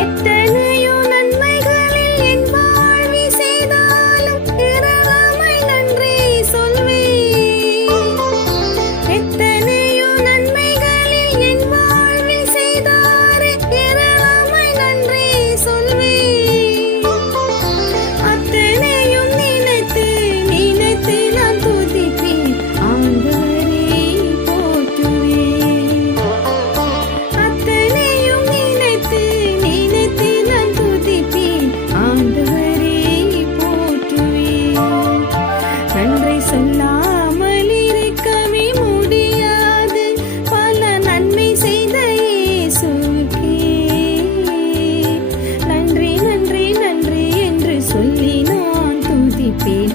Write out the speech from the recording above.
எத்தனையோ நன்மைகளில் என் வாழ்வில் செய்தாலும் இரவாமை நன்றி சொல்வேன். எத்தனையோ நன்மைகளில் என் வாழ்வில் செய்தாரே இரவாமை நன்றி சொல்வேன். அத்தனையும் நினைத்து நினைத்து நான் துதிப்பேன், ஆண்டவரே போற்றுவேன். அத்தனையும் நினைத்து நினைத்து நான் துதிப்பேன், ஆண்டவரே போற்றுவேன். நன்றி சொல்லாமல் இருக்கவே முடியாது, பல நன்மை செய்த இயேசுவுக்கே நன்றி நன்றி நன்றி என்று சொல்லி நான் துதிப்பேன்,